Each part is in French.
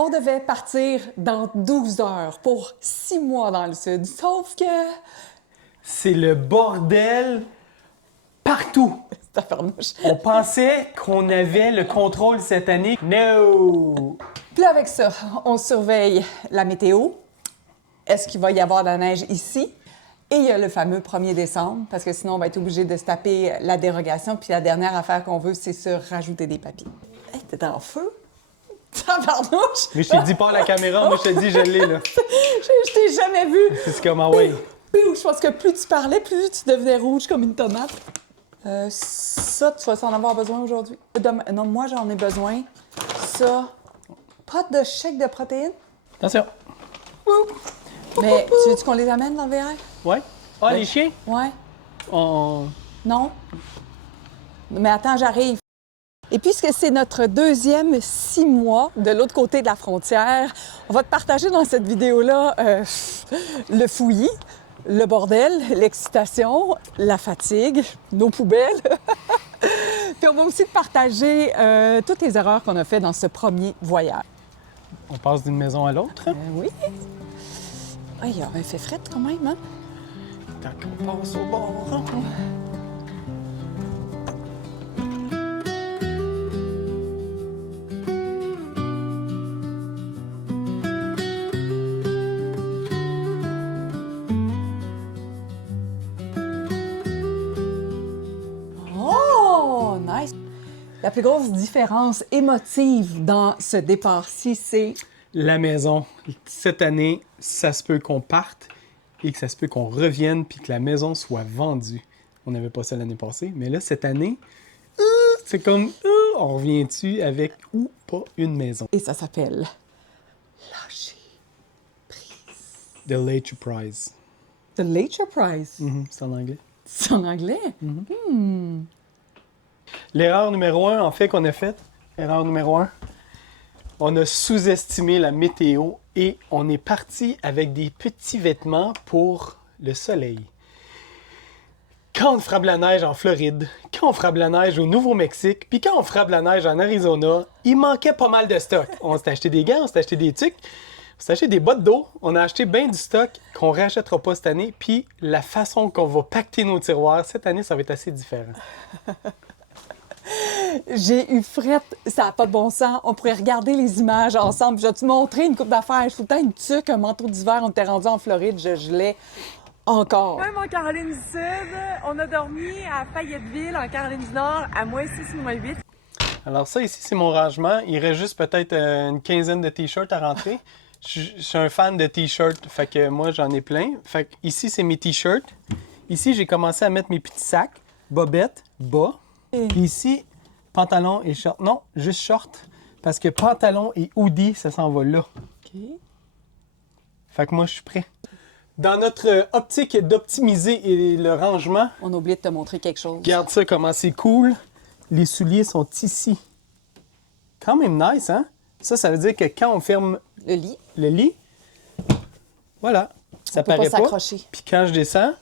On devait partir dans 12 heures pour 6 mois dans le sud, sauf que... C'est le bordel partout. Tabarnouche. On pensait qu'on avait le contrôle cette année. No! Puis là, avec ça, on surveille la météo. Est-ce qu'il va y avoir de la neige ici? Et il y a le fameux 1er décembre, parce que sinon, on va être obligé de se taper la dérogation. Puis la dernière affaire qu'on veut, c'est se rajouter des papiers. Hey, t'es en feu? Tabarnouche! Mais je t'ai dit pas à la caméra, moi je te dis je l'ai là. Je t'ai jamais vu! C'est comme ah ouais. Je pense que plus tu parlais, plus tu devenais rouge comme une tomate. Ça, tu vas en avoir besoin aujourd'hui? Non, moi, j'en ai besoin. Ça, pas de chèque de protéines? Attention. Mais tu veux qu'on les amène dans le VR? Ouais. Ah, les chiens? Ouais. On... Non? Mais attends, j'arrive. Et puisque c'est notre deuxième 6 mois de l'autre côté de la frontière, on va te partager dans cette vidéo-là le fouillis, le bordel, l'excitation, la fatigue, nos poubelles. Puis on va aussi te partager toutes les erreurs qu'on a faites dans ce premier voyage. On passe d'une maison à l'autre. Oui. Ah, il aurait fait fret quand même, hein? Quand on passe au bord. Oh, nice! La plus grosse différence émotive dans ce départ-ci, c'est... La maison. Cette année, ça se peut qu'on parte et que ça se peut qu'on revienne puis que la maison soit vendue. On n'avait pas ça l'année passée, mais là, cette année, c'est comme, on revient-tu avec ou pas une maison? Et ça s'appelle lâcher prise. The Late Surprise. The Late Prize. C'est en anglais. C'est en anglais? L'erreur numéro 1, en fait, qu'on a faite, erreur numéro 1, on a sous-estimé la météo et on est parti avec des petits vêtements pour le soleil. Quand on frappe la neige en Floride, quand on frappe la neige au Nouveau-Mexique, puis quand on frappe la neige en Arizona, il manquait pas mal de stock. On s'est acheté des gants, on s'est acheté des tucs, on s'est acheté des bottes d'eau, on a acheté bien du stock qu'on ne rachètera pas cette année, puis la façon qu'on va pacter nos tiroirs, cette année, ça va être assez différent. J'ai eu frette, ça n'a pas de bon sens. On pourrait regarder les images ensemble. Je vais te montrer une coupe d'affaires. Je fous le temps une tuque, un manteau d'hiver. On était rendu en Floride, je gelais encore. Même en Caroline du Sud, on a dormi à Fayetteville, en Caroline du Nord, à moins 6, moins 8. Alors ça, ici, c'est mon rangement. Il reste juste peut-être une quinzaine de t-shirts à rentrer. Je suis un fan de t-shirts, fait que moi, j'en ai plein. Fait que ici, c'est mes t-shirts. Ici, j'ai commencé à mettre mes petits sacs, bobettes, bas. Puis ici, pantalon et short. Non, juste short, parce que pantalon et hoodie, ça s'en va là. OK. Fait que moi, je suis prêt. Dans notre optique d'optimiser le rangement, On a oublié de te montrer quelque chose. regarde ça, comment c'est cool. Les souliers sont ici. Quand même nice, hein? Ça veut dire que quand on ferme Le lit. le lit, voilà, ça On peut paraît pas pas. s'accrocher. Puis quand je descends,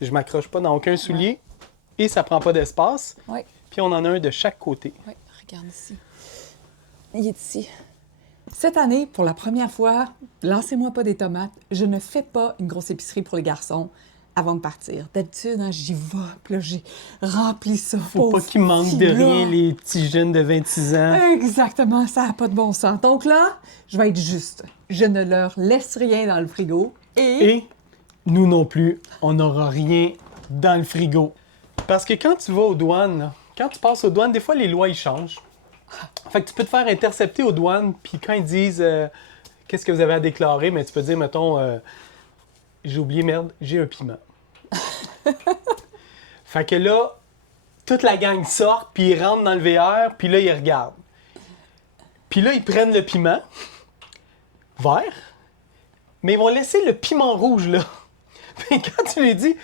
je m'accroche pas dans aucun soulier et ça prend pas d'espace. Oui. Puis on en a un de chaque côté. Oui, regarde ici. Il est ici. Cette année, pour la première fois, lancez-moi pas des tomates, je ne fais pas une grosse épicerie pour les garçons avant de partir. D'habitude, hein, j'y vais, puis là, j'ai rempli ça. Faut pas qu'il manque de rien, les petits jeunes de 26 ans. Exactement, ça n'a pas de bon sens. Donc là, je vais être juste. Je ne leur laisse rien dans le frigo Et nous non plus, on n'aura rien dans le frigo. Parce que quand tu vas aux douanes, là, quand tu passes aux douanes, des fois, les lois, ils changent. Fait que tu peux te faire intercepter aux douanes, puis quand ils disent qu'est-ce que vous avez à déclarer, mais tu peux dire, mettons, j'ai oublié, merde, j'ai un piment. Fait que là, toute la gang sort, puis ils rentrent dans le VR, puis là, ils regardent. Puis là, ils prennent le piment vert, mais ils vont laisser le piment rouge, là. Puis quand tu lui dis,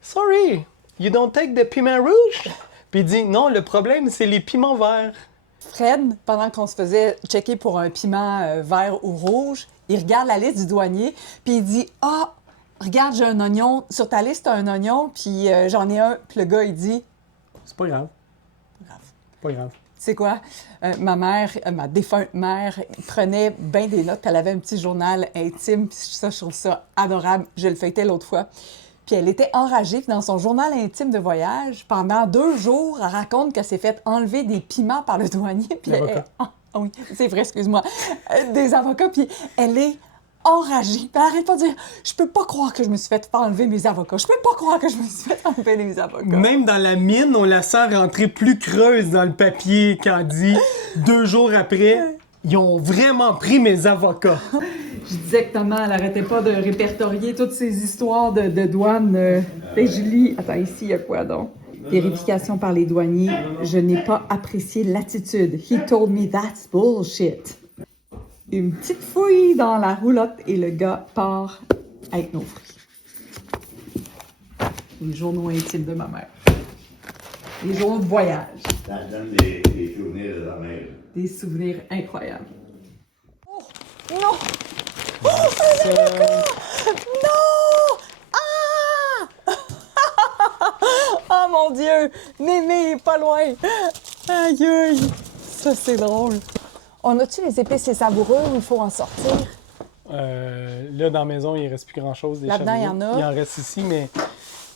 sorry, you don't take the piment rouge? Puis il dit, non, le problème, c'est les piments verts. Fred, pendant qu'on se faisait checker pour un piment vert ou rouge, il regarde la liste du douanier, puis il dit « Ah, regarde, j'ai un oignon. Sur ta liste, t'as un oignon, puis j'en ai un. » Puis le gars, il dit C'est pas grave. « Grave. Pas grave. sais quoi? Ma mère, ma défunte mère, prenait bien des notes. Elle avait un petit journal intime. Puis ça, je trouve ça adorable. Je le feuilletais l'autre fois. Puis elle était enragée. Puis dans son journal intime de voyage, pendant 2 jours, elle raconte qu'elle s'est fait enlever des piments par le douanier. Puis ah oui, c'est vrai, excuse-moi. Des avocats. Puis elle est enragée. Puis elle arrête pas de dire « Je peux pas croire que je me suis fait enlever mes avocats. Je peux pas croire que je me suis fait enlever mes avocats. » Même dans la mine, on la sent rentrer plus creuse dans le papier quand dit 2 jours après, ils ont vraiment pris mes avocats. Je disais que Thomas, elle arrêtait pas de répertorier toutes ces histoires de douane. Et Julie, attends, ici, il y a quoi donc? Vérification par les douaniers. Je n'ai pas apprécié l'attitude. He told me that's bullshit. Une petite fouille dans la roulotte et le gars part avec nos fruits. Les journaux intimes de ma mère. Les journaux de voyage. Ça donne des souvenirs de la mer. Des souvenirs incroyables. Oh! Non! Non! Ah! Oh mon Dieu! Mémé est pas loin! Aïe aïe! Ça, c'est drôle. On a-tu les épices et savoureux ou il faut en sortir? Là, dans la maison, il ne reste plus grand-chose. Là-dedans, il y en a. Il en reste ici, mais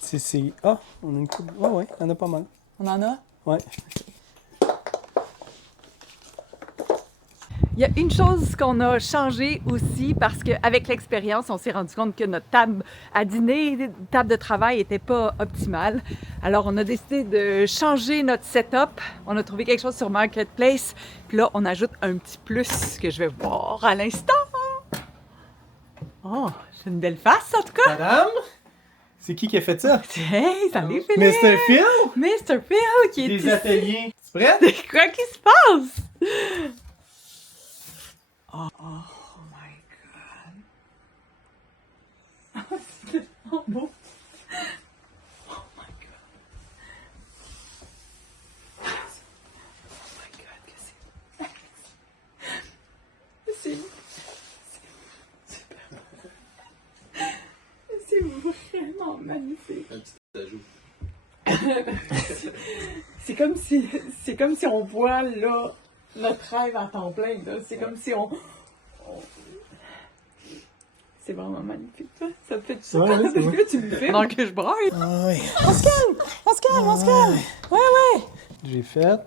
c'est... Ah, on a une coupe. Ah ouais, il y en a pas mal. On en a? Ouais. Il y a une chose qu'on a changé aussi parce qu'avec l'expérience, on s'est rendu compte que notre table à dîner, table de travail n'était pas optimale. Alors, on a décidé de changer notre setup. On a trouvé quelque chose sur Marketplace. Puis là, on ajoute un petit plus que je vais voir à l'instant. Oh, j'ai une belle face en tout cas. Madame? C'est qui a fait ça? Hey, salut Philippe! Mr. Phil? Mr. Phil qui est Des ici. ateliers. Tu prête? Quoi qui se passe? Oh my God. C'est tellement beau. Oh my God. Oh my God, que c'est... C'est vraiment magnifique. Un petit ajout. C'est comme si on voit là notre rêve à temps plein. Là. C'est comme si on... C'est vraiment magnifique. Ça me fait du ça. Ouais, Parce c'est vrai. que tu me fais pendant que je braille. Ah oui. On se calme! On se calme! On se calme! Ouais! J'ai fait.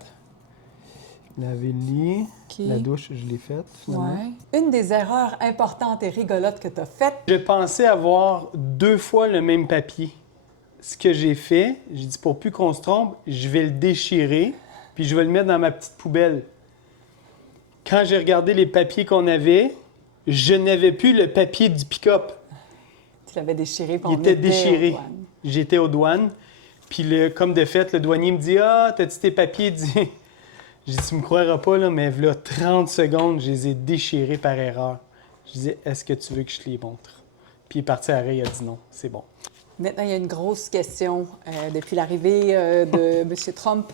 Laver le lit. OK. La douche, je l'ai faite, finalement. Ouais. Une des erreurs importantes et rigolotes que tu as faites, Je pensais avoir 2 fois le même papier. Ce que j'ai fait, j'ai dit pour plus qu'on se trompe, je vais le déchirer, puis je vais le mettre dans ma petite poubelle. Quand j'ai regardé les papiers qu'on avait, je n'avais plus le papier du pick-up. tu l'avais déchiré. puis Il on était aux déchiré. douanes. J'étais aux douanes. Puis comme de fait, le douanier me dit « Ah, t'as-tu tes papiers? » J'ai dit « Tu me croiras pas, là, mais là, 30 secondes, je les ai déchirés par erreur. » Je disais « Est-ce que tu veux que je te les montre? » Puis il est parti à l'arrêt, il a dit « Non, c'est bon. » Maintenant, il y a une grosse question. Depuis l'arrivée de M. Trump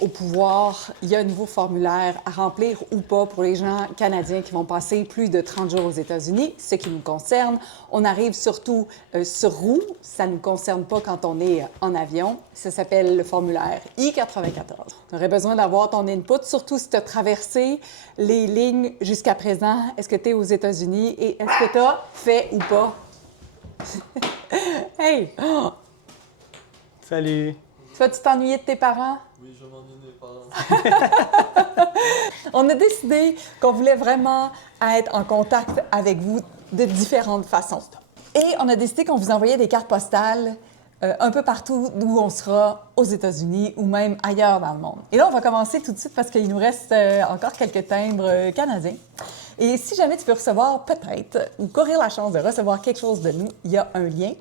au pouvoir, il y a un nouveau formulaire à remplir ou pas pour les gens canadiens qui vont passer plus de 30 jours aux États-Unis, ce qui nous concerne. On arrive surtout sur roue. Ça ne nous concerne pas quand on est en avion. Ça s'appelle le formulaire I-94. Tu aurais besoin d'avoir ton input, surtout si tu as traversé les lignes jusqu'à présent. Est-ce que tu es aux États-Unis et est-ce que tu as fait ou pas? Hey! Oh! Salut! Tu vas-tu t'ennuyer de tes parents? Oui, je m'ennuie de mes parents. On a décidé qu'on voulait vraiment être en contact avec vous de différentes façons. Et on a décidé qu'on vous envoyait des cartes postales un peu partout où on sera aux États-Unis ou même ailleurs dans le monde. Et là, on va commencer tout de suite parce qu'il nous reste encore quelques timbres canadiens. Et si jamais tu veux recevoir peut-être ou courir la chance de recevoir quelque chose de nous, il y a un lien.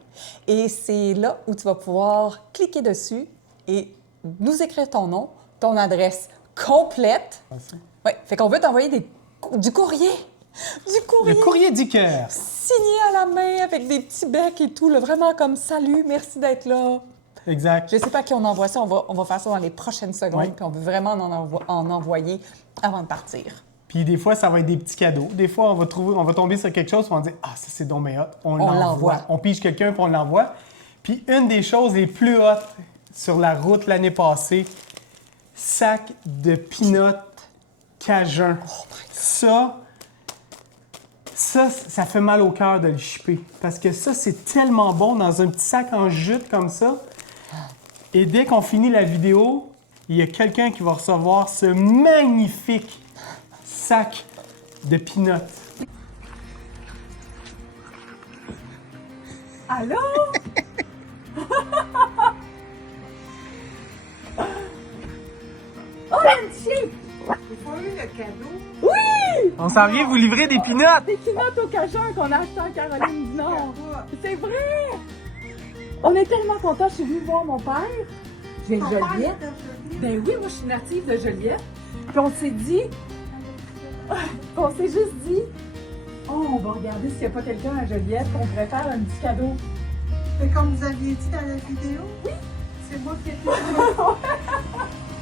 Et c'est là où tu vas pouvoir cliquer dessus et nous écrire ton nom, ton adresse complète. Oui, fait qu'on veut t'envoyer du courrier. Du courrier. Le courrier du cœur. Signé à la main avec des petits becs et tout, là, vraiment comme salut, merci d'être là. Exact. Je sais pas à qui on envoie ça, on va faire ça dans les prochaines secondes, Oui. puis on veut vraiment en envoyer avant de partir. Puis des fois, ça va être des petits cadeaux. Des fois, on va tomber sur quelque chose, puis on va dire « Ah, ça, c'est donc bien hot. » On l'envoie. On pige quelqu'un, puis on l'envoie. Puis une des choses les plus hot sur la route l'année passée, sac de peanuts cajun. Ça fait mal au cœur de le shipper. Parce que ça, c'est tellement bon dans un petit sac en jute comme ça. Et dès qu'on finit la vidéo, il y a quelqu'un qui va recevoir ce magnifique sac de peanuts. Allô? Oh, Nancy! Vous avez eu le cadeau? Oui! On s'en vient vous livrer des peanuts! Des peanuts au cajun qu'on a acheté en Caroline du Nord. C'est vrai! On est tellement contents. Je suis venue voir mon père. Je viens de Joliette. Ben oui, moi je suis native de Joliette. Puis on s'est dit... On s'est juste dit... Oh, on va regarder s'il n'y a pas quelqu'un à Joliette qu'on pourrait faire un petit cadeau. Mais comme vous aviez dit dans la vidéo, oui, c'est moi qui ai fait ça.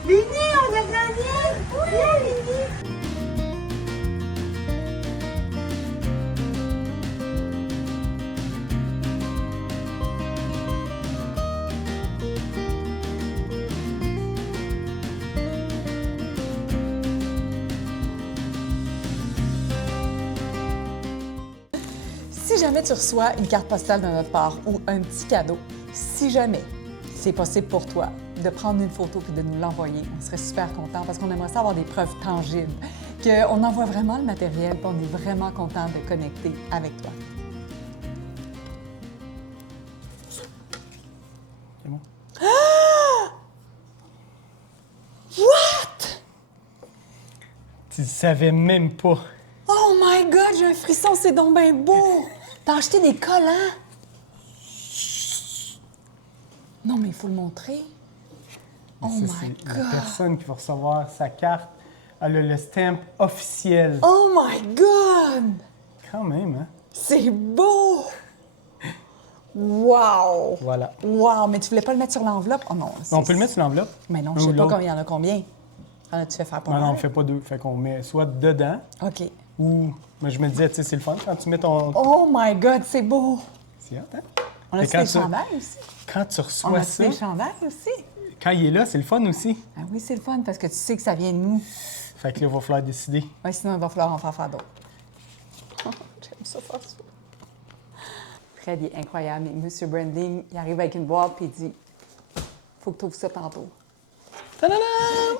Lini, on a gagné! Oui, Lini! Si jamais tu reçois une carte postale de notre part ou un petit cadeau, si jamais c'est possible pour toi de prendre une photo puis de nous l'envoyer, on serait super contents parce qu'on aimerait ça avoir des preuves tangibles, qu'on envoie vraiment le matériel puis on est vraiment content de connecter avec toi. C'est bon? What? Tu savais même pas. Oh my God, j'ai un frisson, c'est donc bien beau! T'as acheté des collants? Non, mais il faut le montrer. Oh Ça, my c'est la God! personne qui va recevoir sa carte. Elle a le stamp officiel. Oh my God! Quand même, hein? C'est beau! Wow! Voilà. Wow, mais tu voulais pas le mettre sur l'enveloppe? Oh non. On peut le mettre sur l'enveloppe. Mais non, Un je ou sais pas l'autre. combien il y en a combien. En as-tu fait faire pour Non, moi? on ne fait pas deux. Fait qu'on met soit dedans OK. ou. Mais je me disais, tu sais, c'est le fun quand tu mets ton. Oh my God, c'est beau! C'est hot, hein? On Mais a-tu quand des tu- chandails aussi? Quand tu On reçois a-tu ça, des chandails aussi? quand il est là, c'est le fun aussi. Ah oui, c'est le fun parce que tu sais que ça vient de nous. Fait que là, il va falloir décider. Ouais, sinon, il va falloir en faire d'autres. Oh, j'aime ça faire ça. Fred, il est incroyable. Et Monsieur Branding, il arrive avec une boîte puis il dit faut que tu ouvres ça tantôt. Ta-da-da!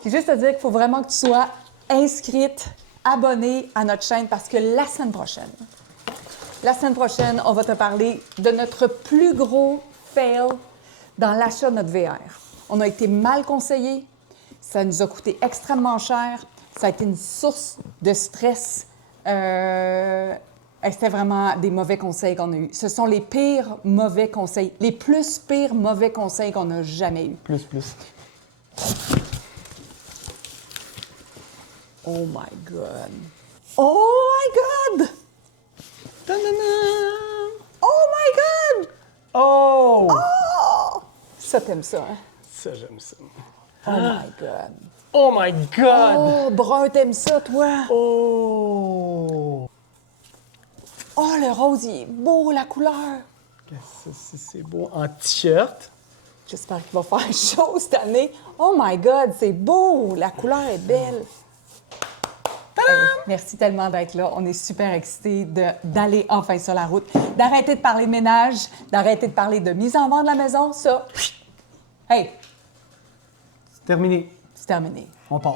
Puis juste te dire qu'il faut vraiment que tu sois inscrite, abonnée à notre chaîne parce que la semaine prochaine, on va te parler de notre plus gros fail dans l'achat de notre VR. On a été mal conseillés, ça nous a coûté extrêmement cher, ça a été une source de stress. C'était vraiment des mauvais conseils qu'on a eus. Ce sont les pires mauvais conseils, les plus pires mauvais conseils qu'on a jamais eus. Plus. Oh my God! Oh my God! Oh my God! Oh! Oh! Ça, t'aimes ça, hein? Ça, j'aime ça. Oh my God! Oh my God! Oh, brun, t'aimes ça, toi? Oh! Oh, le rose, il est beau, la couleur. Qu'est-ce que c'est beau. En t-shirt. J'espère qu'il va faire chaud cette année. Oh my God, c'est beau! La couleur est belle. Merci tellement d'être là. On est super excités d'aller enfin sur la route, d'arrêter de parler de ménage, d'arrêter de parler de mise en vente de la maison. Ça, hey, C'est terminé. c'est terminé. On part.